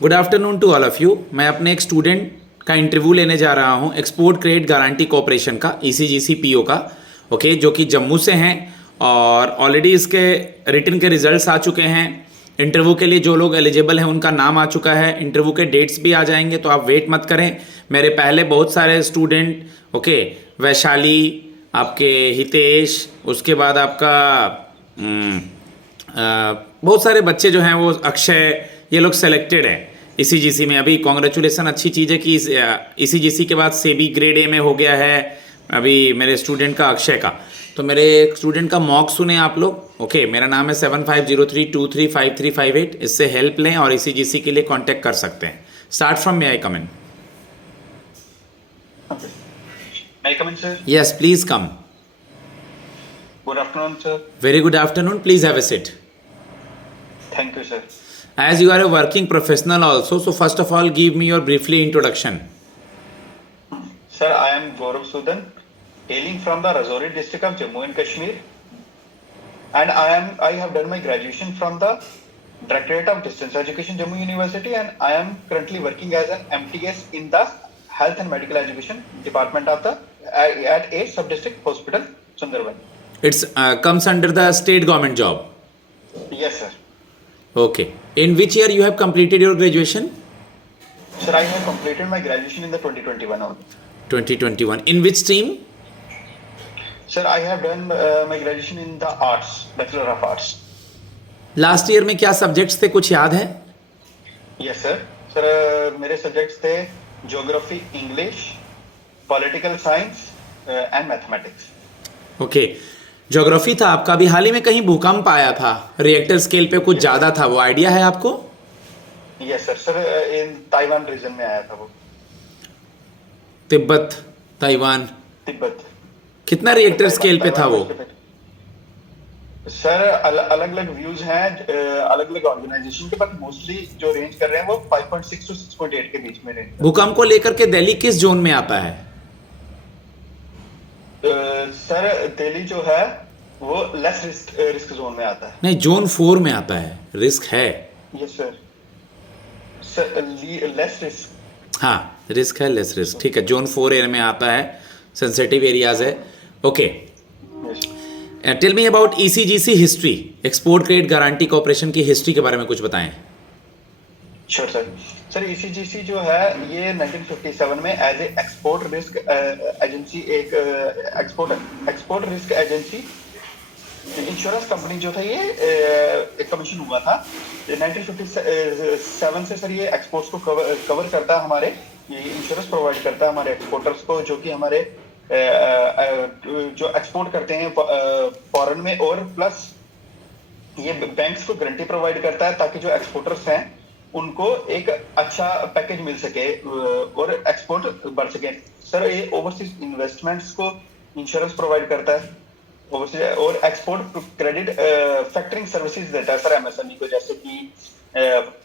Good afternoon to all of you. मैं अपने एक स्टूडेंट का इंटरव्यू लेने जा रहा हूँ एक्सपोर्ट क्रेडिट गारंटी कॉरपोरेशन का ECGC PO का, ओके, जो कि जम्मू से हैं और ऑलरेडी इसके रिटन के रिजल्ट्स आ चुके हैं। इंटरव्यू के लिए जो लोग एलिजिबल हैं उनका नाम आ चुका है, इंटरव्यू के डेट्स भी आ जाएंगे, तो आप वेट मत करें। मेरे पहले बहुत सारे स्टूडेंट, ओके, वैशाली, आपके हितेश, उसके बाद आपका बहुत सारे बच्चे जो हैं वो अक्षय, ये लोग सेलेक्टेड हैं ECGC में। अभी कॉन्ग्रेचुलेसन, अच्छी चीज़ है कि ECGC के बाद सेबी ग्रेड ए में हो गया है अभी मेरे स्टूडेंट का, अक्षय का। तो मेरे स्टूडेंट का मॉक सुने आप लोग, ओके। मेरा नाम है 7503235358। इससे हेल्प लें और ECGC के लिए कांटेक्ट कर सकते हैं। Start from, may I come in? May I come in, sir? Yes, please come. Good afternoon, sir. Very good afternoon, please have a seat. Thank you, sir. As you are a working professional also, so first of all, give me your briefly introduction. Sir, I am Gaurav Sudan, hailing from the Rajouri district of Jammu and Kashmir, and I have done my graduation from the Directorate of Distance Education, Jammu University, and I am currently working as an MTS in the Health and Medical Education Department of the at a sub-district hospital, Sundarban. It's comes under the state government job. Yes, sir. Okay. In which year you have completed your graduation? Sir, I have completed my graduation in the 2021 only. 2021. In which stream? Sir, I have done my graduation in the arts, Bachelor of Arts. Last year में क्या subjects थे, कुछ याद है? Yes, sir. Sir, मेरे subjects थे geography, English, political science and mathematics. Okay, geography था आपका। अभी हाल ही में कहीं भूकंप आया था, रिएक्टर स्केल पे कुछ ज़्यादा था, वो आइडिया है आपको? Yes sir. Sir, in Taiwan region में आया था वो। Tibet, Taiwan, Tibet. कितना रिएक्टर स्केल पे था वो? सर, अलग अलग व्यूज हैं अलग अलग ऑर्गेनाइजेशन के, बट मोस्टली जो रेंज कर रहे हैं वो 5.6 to 6.8 के बीच में रेंज। भूकंप को लेकर के दिल्ली किस जोन में आता है? सर, दिल्ली जो है वो लेस रिस्क जोन में आता है। नहीं, जोन 4 में आता है। रिस्क है? Yes sir. Sir, less risk. हाँ, रिस्क है, लेस रिस्क, ठीक है। जोन 4 एयर में आता है, सेंसिटिव एरियाज है, okay. Tell me about ECGC history, export credit guarantee corporation की हिस्ट्री के बारे में कुछ बताएं। Sure sir. सर, ECGC जो है ये 1957 में as a export risk agency, एक export risk agency insurance company जो था, ये एक कमीशन हुआ था 1957 से। सर, ये एक्सपोर्ट्स को कवर करता है, हमारे ये इंश्योरेंस प्रोवाइड करता है हमारे एक्सपोर्टर्स को, जो कि हमारे जो एक्सपोर्ट करते हैं फॉरेन में, और प्लस ये बैंक्स को गारंटी प्रोवाइड करता है ताकि जो एक्सपोर्टर्स हैं उनको एक अच्छा पैकेज मिल सके और एक्सपोर्ट बढ़ सके। सर, ये ओवरसीज इन्वेस्टमेंट्स को इंश्योरेंस प्रोवाइड करता है ओवरसीज, और एक्सपोर्ट क्रेडिट फैक्टरिंग सर्विसेज देता है सर MSME को, जैसे कि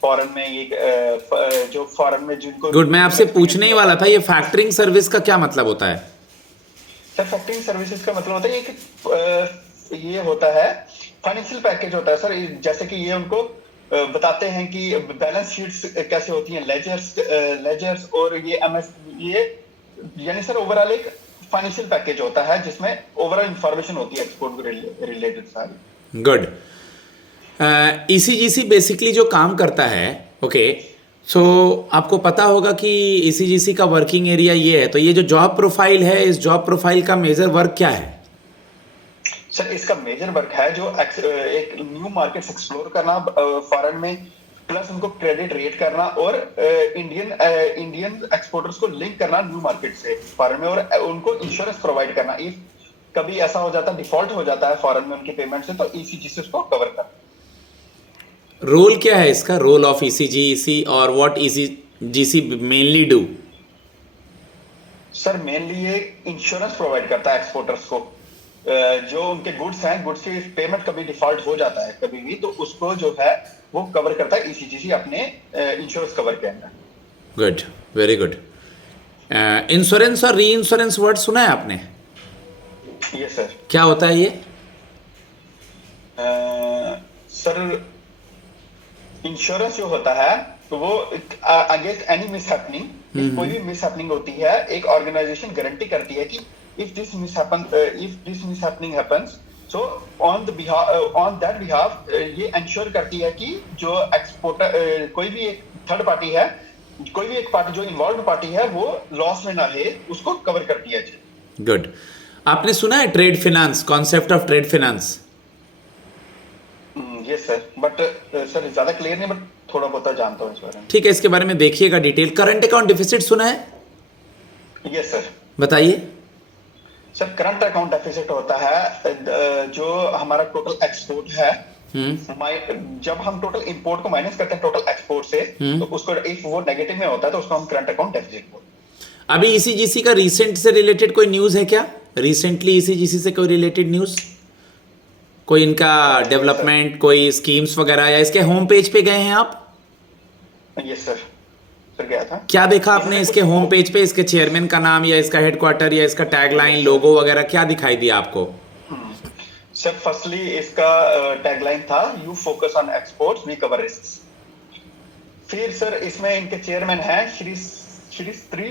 फॉरेन में ये जो फॉरेन में जिनको। गुड, मैं आपसे पूछने ही वाला था, ये फैक्टरिंग सर्विस का क्या मतलब होता है? सर, फैक्टरिंग सर्विसेज का मतलब होता है कि ये होता है फाइनेंशियल पैकेज होता है सर, जैसे कि ये उनको बताते हैं कि बैलेंस शीट्स कैसे होती हैं, लेजर्स और ये यानी सर ओवरऑल एक फाइनेंशियल पैकेज होता है जिसमें ओवरऑल इंफॉर्मेशन होती है एक्सपोर्ट रिलेटेड सारी। गुड। ECGC बेसिकली जो काम करता है, ओके, सो आपको पता होगा कि ECGC का वर्किंग एरिया ये है, तो ये जो जॉब प्रोफाइल है, इस जॉब प्रोफाइल का मेजर वर्क क्या है? सर, इसका मेजर वर्क है जो एक न्यू मार्केट्स एक्सप्लोर करना फॉरेन में, प्लस उनको क्रेडिट रेट करना, और इंडियन एक्सपोर्टर्स को लिंक करना न्यू मार्केट से फॉरेन में, और उनको इंश्योरेंस प्रोवाइड करना। इफ कभी ऐसा हो जाता, डिफॉल्ट हो जाता है फॉरेन में उनकी पेमेंट से, तो ECGC उसको कवर करना। रोल क्या है इसका, रोल ऑफ ECGC, और what ECGC mainly do? Sir, mainly ये इंश्योरेंस प्रोवाइड करता है एक्सपोर्टर्स को, जो उनके गुड्स हैं, गुड्स की पेमेंट कभी डिफॉल्ट हो जाता है कभी भी, तो उसको जो है वो कवर करता है ECGC अपने इंश्योरेंस कवर के अंदर। Good, very good. इंश्योरेंस और री इंश्योरेंस वर्ड सुना है आपने? Yes sir. क्या होता है ये? सर, इंश्योरेंस जो होता है वो अगेंस्ट एनी मिस हैपनिंग, कोई भी मिस हैपनिंग होती है, एक ऑर्गेनाइजेशन गारंटी करती है कि if this miss happening happens, so on that behalf ये इंश्योर करती है कि जो एक्सपोर्टर कोई भी एक थर्ड पार्टी है, कोई भी एक पार्टी जो इन्वॉल्व पार्टी है वो लॉस में ना रहे, उसको कवर कर दिया जाए। गुड। आपने सुना है trade finance, concept of trade finance? Yes sir, but sir ज्यादा क्लियर नहीं, बट थोड़ा बहुत जानता हूँ इस बारे में। ठीक है, इसके बारे में देखिएगा डिटेल। करंट अकाउंट डिफिसिट सुना है? Yes sir. बताइए। सर करंट अकाउंट डेफिसिट होता है जो हमारा टोटल एक्सपोर्ट है, जब हम टोटल इंपोर्ट को माइनस करते हैं टोटल एक्सपोर्ट से, तो उसको इफ वो नेगेटिव में होता है तो उसको हम करंट अकाउंट डेफिसिट बोलते हैं। अभी ईसीजीसी का रिसेंट से रिलेटेड कोई न्यूज़ है क्या? रिसेंटली ईसीजीसी से कोई रिलेटेड न्यूज़, कोई इनका डेवलपमेंट, कोई स्कीम्स वगैरह, या इसके होम पेज पे गए हैं आप? यस सर, सर गया था। क्या देखा आपने इसके होम पेज पे? इसके चेयरमैन का नाम या इसका हेडक्वार्टर या इसका टैगलाइन, लोगो वगैरह क्या दिखाई दिया आपको? सर फर्स्टली इसका टैगलाइन था you focus on exports we cover risks. फिर सर इसमें इनके चेयरमैन हैं श्री श्री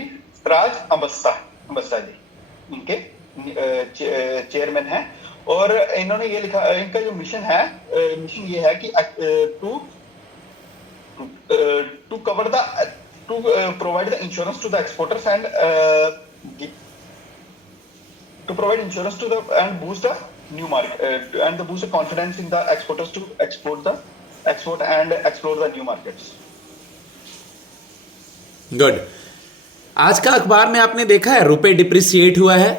राज अंबस्ता जी, इनके चेयरमैन हैं, और इन्होंने ये लिखा, इनका जो मिशन है, मिशन ये है कि to cover the to provide the insurance to the exporters and to provide insurance to the and boost the new market and to boost the confidence in the exporters to export and explore the new markets. Good. आज का अखबार में आपने देखा है रुपए depreciate हुआ है?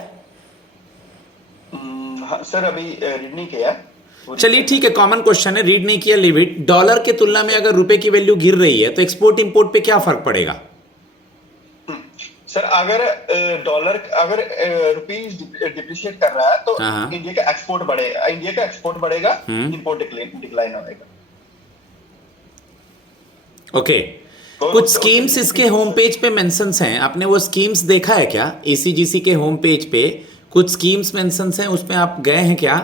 हाँ सर, अभी रीड नहीं किया। चलिए ठीक है, कॉमन क्वेश्चन है, रीड नहीं किया, लीव इट। डॉलर के तुलना में अगर रुपए की वैल्यू गिर रही है तो एक्सपोर्ट इंपोर्ट पे क्या फर्क पड़ेगा? सर अगर डॉलर, अगर रुपीज डिप्रिशिएट कर रहा है तो इंडिया का एक्सपोर्ट बढ़ेगा, इंपोर्ट डिक्लाइन होगा। ओके। कुछ स्कीम्स इसके होम पेज पे मेंशंस हैं, आपने वो स्कीम्स देखा है क्या? ईसीजीसी के होम पेज पे कुछ स्कीम्स मेंशंस हैं, उसमें आप गए हैं क्या?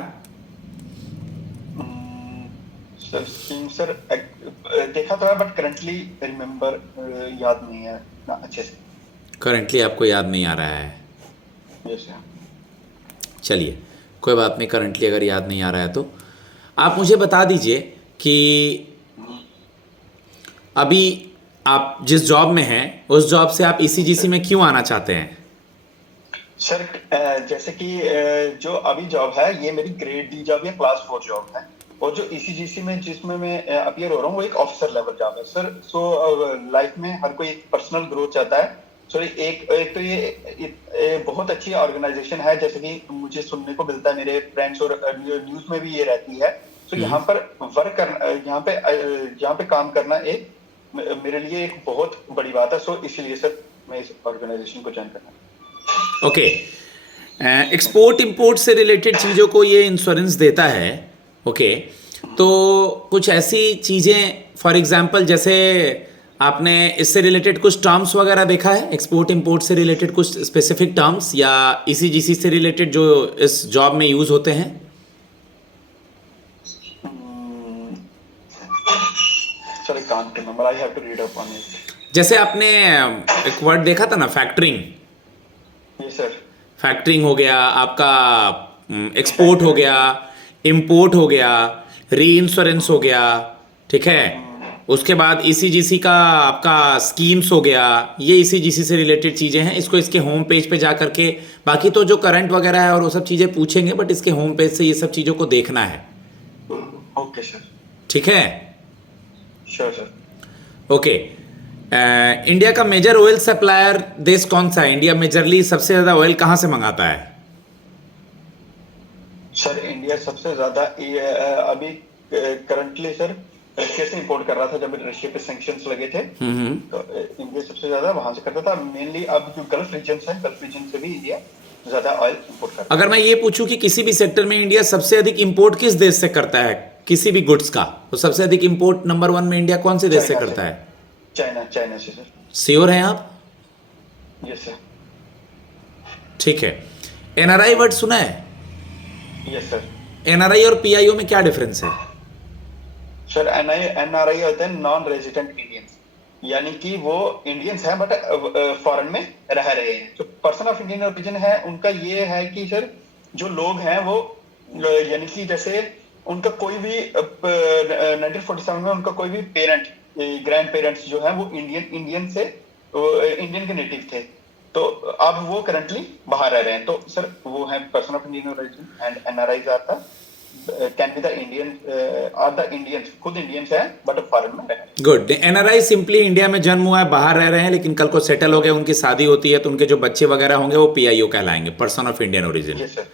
सर देखा था बट करंटली रिमेंबर याद नहीं है ना अच्छे से। करंटली आपको याद नहीं आ रहा है? Yes sir. चलिए कोई बात नहीं, करंटली अगर याद नहीं आ रहा है तो आप मुझे बता दीजिए कि अभी आप जिस जॉब में हैं उस जॉब से आप ईसीजीसी में क्यों आना चाहते हैं? सर जैसे कि जो अभी जॉब है ये मेरी ग्रेड डी जॉब या क्लास 4 जॉब है, और जो ईसीजीसी में जिसमें मैं अपीयर हो रहा हूँ वो एक ऑफिसर लेवल जॉब है सर। सो लाइफ में हर कोई एक पर्सनल ग्रोथ चाहता है। सो एक तो ये बहुत अच्छी ऑर्गेनाइजेशन है, जैसे कि मुझे सुनने को मिलता है, मेरे फ्रेंड्स और न्यूज में भी ये रहती है। सो यहाँ पर वर्क करना, यहाँ पे काम करना एक मेरे लिए एक बहुत बड़ी बात है। सो इसलिए सर मैं इस ऑर्गेनाइजेशन को ज्वाइन करना। ओके। एक्सपोर्ट इंपोर्ट से रिलेटेड चीज़ों को ये इंश्योरेंस देता है। ओके तो कुछ ऐसी चीज़ें, फॉर एग्जांपल जैसे आपने इससे रिलेटेड कुछ टर्म्स वगैरह देखा है? एक्सपोर्ट इंपोर्ट से रिलेटेड कुछ स्पेसिफिक टर्म्स या ईसीजीसी से रिलेटेड जो इस जॉब में यूज़ होते हैं? Sorry, can't remember. I have to read up on it. जैसे आपने एक वर्ड देखा था ना, फैक्टरिंग। Yes sir. फैक्टरिंग हो गया आपका, एक्सपोर्ट हो गया, इंपोर्ट हो गया, री इंश्योरेंस हो गया, ठीक है। उसके बाद ईसीजीसी का आपका स्कीम्स हो गया, ये ईसीजीसी से रिलेटेड चीज़ें हैं। इसको इसके होम पेज पे जा करके, बाकी तो जो करंट वगैरह है और वो सब चीज़ें पूछेंगे, बट इसके होम पेज से ये सब चीज़ों को देखना है। Okay sir. ठीक है, श्योर सर। ओके। इंडिया का मेजर ऑयल सप्लायर देश कौन सा है? इंडिया मेजरली सबसे ज़्यादा ऑयल कहाँ से मंगाता है? सर इंडिया सबसे ज़्यादा अभी करंटली सर रशिया से इंपोर्ट कर रहा था, जब रशिया पे सैंक्शंस लगे थे तो इंडिया सबसे ज़्यादा वहां से करता था। मेनली अब जो गल्फ रीजन है, गल्फ रीजन से भी इंडिया ज़्यादा ऑयल इंपोर्ट करता है। अगर मैं ये पूछूं कि किसी भी सेक्टर में इंडिया सबसे अधिक इंपोर्ट किस देश से करता है, किसी भी गुड्स का, तो सबसे अधिक इंपोर्ट नंबर 1 में इंडिया कौन से देश से करता है? चाइना से सर। श्योर हैं आप? Yes sir. ठीक है। एनआरआई वर्ड सुना है? Yes sir. एनआरआई और पीआईओ में क्या डिफरेंस है? सर एनआरआई होते हैं नॉन रेजिडेंट इंडियंस, यानी कि वो इंडियंस हैं बट फॉरेन में रह रहे हैं। जो पर्सन ऑफ इंडियन ओरिजिन है उनका ये है कि सर जो लोग हैं वो यानी कि जैसे उनका कोई भी 1947 में उनका कोई भी पेरेंट, ग्रैंड पेरेंट्स जो है वो इंडियन इंडियन के नेटिव थे, तो अब वो करंटली बाहर रह रहे हैं। तो सर वो है person of Indian origin and NRIs are the can be the Indian are the Indians, खुद इंडियंस है बट फॉरेन में रह रहे हैं। गुड। एनआरआई सिंपली इंडिया में जन्म हुआ है, बाहर रह रहे हैं, लेकिन कल को सेटल हो गए, उनकी शादी होती है तो उनके जो बच्चे वगैरह होंगे वो पीआईओ कहलाएंगे, person of Indian origin. Yes sir.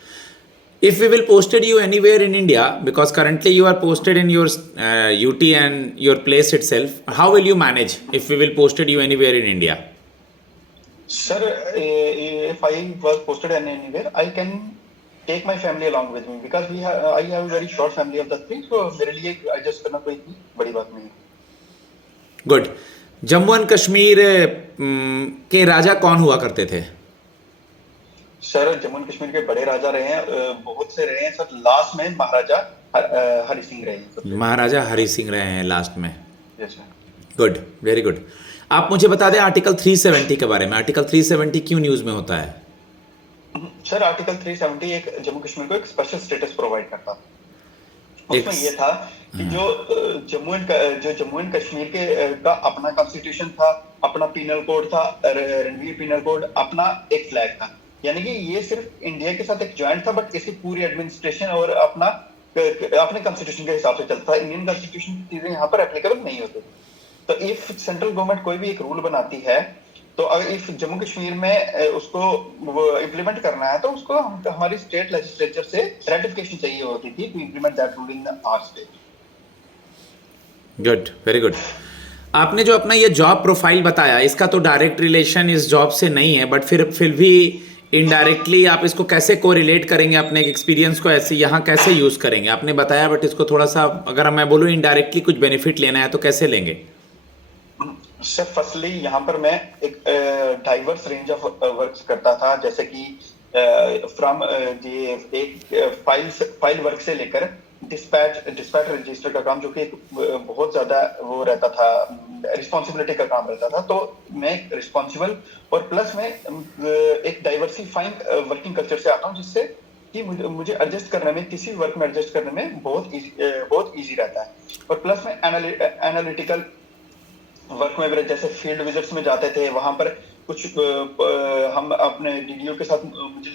If we will posted you anywhere in India, because currently you are posted in your UT and your place itself, how will you manage if we will posted you anywhere in India? Sir, if I was posted anywhere, I can take my family along with me because I have a very short family of the three, so मेरे लिए adjust करना कोई इतनी बड़ी बात नहीं है। Good. Jammu and Kashmir के राजा कौन हुआ करते थे? सर जम्मू एंड कश्मीर के बड़े राजा रहे हैं, बहुत से रहे हैं सर। लास्ट में महाराजा हरि सिंह रहे हैं। महाराजा हरि सिंह रहे हैं लास्ट में। Yes sir. Good, very good. आप मुझे बता दें आर्टिकल 370 के बारे में। आर्टिकल 370 क्यों न्यूज़ में होता है? सर आर्टिकल 370 एक जम्मू कश्मीर को एक स्पेशल स्टेटस प्रोवाइड करता था। उसमें ये था कि जो जम्मू एंड कश्मीर के का अपना कॉन्स्टिट्यूशन था, अपना पीनल कोड था, रणवीर पीनल कोड, अपना एक फ्लैग था। यानी कि ये सिर्फ इंडिया के साथ एक ज्वाइंट था बट इसकी पूरी एडमिनिस्ट्रेशन और अपने कॉन्स्टिट्यूशन के हिसाब से चलता था। इंडियन कॉन्स्टिट्यूशन की चीजें यहाँ पर एप्लीकेबल नहीं होती। तो इफ सेंट्रल गवर्नमेंट कोई भी एक रूल बनाती है तो अगर इफ जम्मू कश्मीर में उसको इम्प्लीमेंट करना है तो उसको हमारी स्टेट लेजिस्लेचर से रेटिफिकेशन चाहिए होती थी to implement that rule in our state. Good, very good. आपने जो अपना ये जॉब प्रोफाइल बताया, इसका तो डायरेक्ट रिलेशन इस जॉब से नहीं है, बट फिर भी इनडायरेक्टली आप इसको कैसे कोरिलेट करेंगे, अपने एक्सपीरियंस को ऐसे यहाँ कैसे यूज़ करेंगे? आपने बताया बट इसको थोड़ा सा अगर मैं बोलूँ इनडायरेक्टली कुछ बेनिफिट लेना है तो कैसे लेंगे? सर फर्स्टली यहाँ पर मैं एक डाइवर्स रेंज ऑफ वर्क्स करता था, जैसे कि फ्रॉम ये एक फाइल वर्क से लेकर डिस्पैच रजिस्टर का काम, जो कि बहुत ज्यादा वो रहता था, रिस्पॉन्सिबिलिटी का काम रहता था। तो मैं रिस्पॉन्सिबल और प्लस में एक डाइवर्सिफाइंग वर्किंग कल्चर से आता हूँ, जिससे कि मुझे एडजस्ट करने में, किसी वर्क में एडजस्ट करने में बहुत इजी रहता है। और प्लस में एनालिटिकल वर्क में जैसे फील्ड विजिट्स में जाते थे, वहां पर कुछ हम अपने डीडीओ के साथ मुझे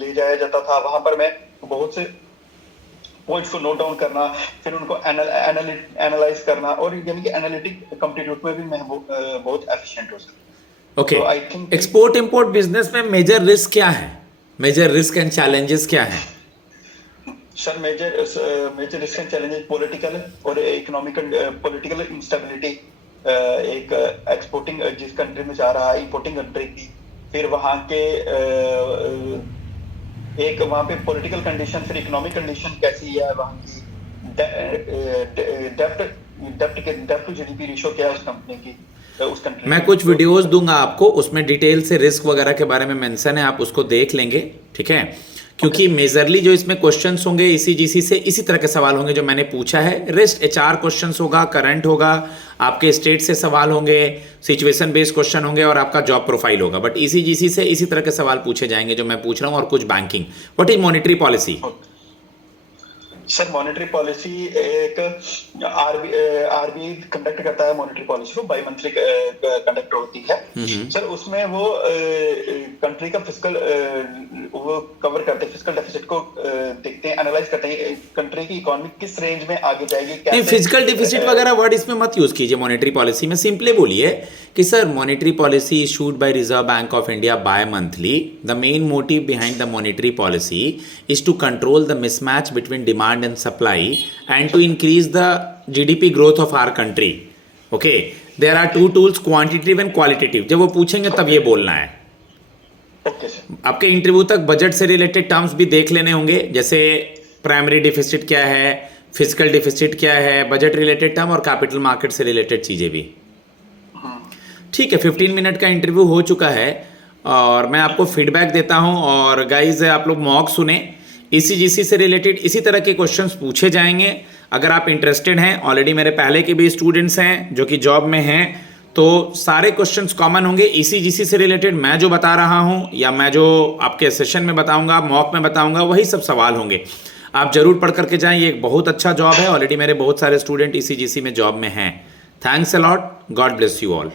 ले जाया जाता था। वहां पर मैं बहुत से पॉइंट्स को नोट डाउन करना, फिर उनको एनालाइज करना, और यानी कि एनालिटिक कॉम्पिटिट्यूड में भी मैं बहुत एफिशिएंट हो सकता। Okay, I think export import business में मेजर रिस्क क्या है? मेजर रिस्क एंड चैलेंजेस क्या है? Sir major risk and challenges political और इकोनॉमिक पॉलिटिकल इंस्टेबिलिटी, एक एक्सपोर्टिंग जिस कंट्री में जा रहा है, इंपोर्टिंग कंट्री की, फिर वहाँ के एक वहाँ पे पॉलिटिकल कंडीशन, फिर इकोनॉमिक कंडीशन कैसी है वहाँ की, डेब्ट टू जीडीपी रेशो क्या है उस कंपनी की, उस कंट्री। मैं कुछ वीडियोस दूंगा आपको, उसमें डिटेल से रिस्क वगैरह के बारे में मेंशन है, आप उसको देख लेंगे, ठीक है? क्योंकि मेजरली जो इसमें क्वेश्चंस होंगे ईसीजीसी से इसी तरह के सवाल होंगे जो मैंने पूछा है। रेस्ट एचआर क्वेश्चंस होगा, करंट होगा, आपके स्टेट से सवाल होंगे, सिचुएशन बेस्ड क्वेश्चन होंगे और आपका जॉब प्रोफाइल होगा। बट ईसीजीसी से इसी तरह के सवाल पूछे जाएंगे जो मैं पूछ रहा हूँ, और कुछ banking. What is monetary policy? Sir monetary policy एक आरबीआई कंडक्ट करता है। मॉनेटरी पॉलिसी वो बाई मंथली कंडक्ट होती है। सर उसमें वो कंट्री का फिस्कल वो कवर करते हैं, फिस्कल डेफिसिट को देखते हैं, एनालाइज करते हैं कंट्री की इकोनॉमी किस रेंज में आगे जाएगी। नहीं, फिजिकल डिफिसिट वगैरह वर्ड इसमें मत यूज कीजिए मॉनेटरी पॉलिसी में। सिंपली बोलिए कि sir monetary policy issued by reserve bank of India bimonthly. The main motive behind the monetary policy is to control the mismatch between demand and supply and to increase the GDP growth of our country. Okay, there are two tools, quantitative and qualitative. जब वो पूछेंगे तब ये बोलना है। Okay sir. आपके interview तक budget से रिलेटेड टर्म्स भी देख लेने होंगे, जैसे प्राइमरी डिफिसिट क्या है, फिजिकल डिफिसिट क्या है, बजट रिलेटेड टर्म और कैपिटल मार्केट से रिलेटेड चीजें भी। ठीक है, 15 मिनट का इंटरव्यू हो चुका है और मैं आपको फीडबैक देता हूं। और गाइज आप लोग मॉक सुने, ईसीजीसी से रिलेटेड इसी तरह के क्वेश्चंस पूछे जाएंगे। अगर आप इंटरेस्टेड हैं, ऑलरेडी मेरे पहले के भी स्टूडेंट्स हैं जो कि जॉब में हैं, तो सारे क्वेश्चंस कॉमन होंगे ईसीजीसी से रिलेटेड। मैं जो बता रहा हूं या मैं जो आपके सेशन में बताऊंगा, मॉक में बताऊंगा, वही सब सवाल होंगे। आप जरूर पढ़ करके जाएं, ये एक बहुत अच्छा जॉब है। ऑलरेडी मेरे बहुत सारे स्टूडेंट ईसीजीसी में जॉब में हैं। Thanks a lot, God bless you all.